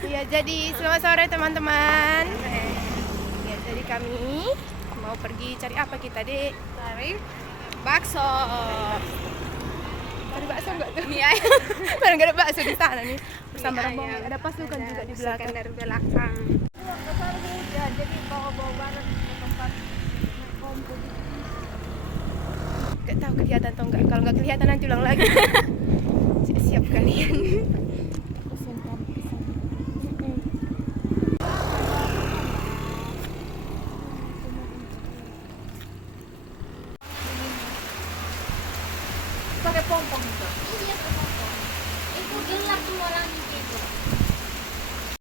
Iya, jadi selamat sore teman-teman. Ya, jadi kami mau pergi cari apa kita, Dek? Cari bakso. Cari bakso enggak tuh? Iya. Mana enggak ada bakso di sana nih. Bersama Iya, rombongan. iya. Ada pasukan juga di pasukan belakang. dari belakang. Jadi bawa-bawa barang ke tempat kumpul. Gak tahu kelihatan atau enggak. Kalau enggak kelihatan nanti ulang lagi. Siap kalian. Pakai pompong itu. Iya, pakai pompong. Itu gelap semua orangnya.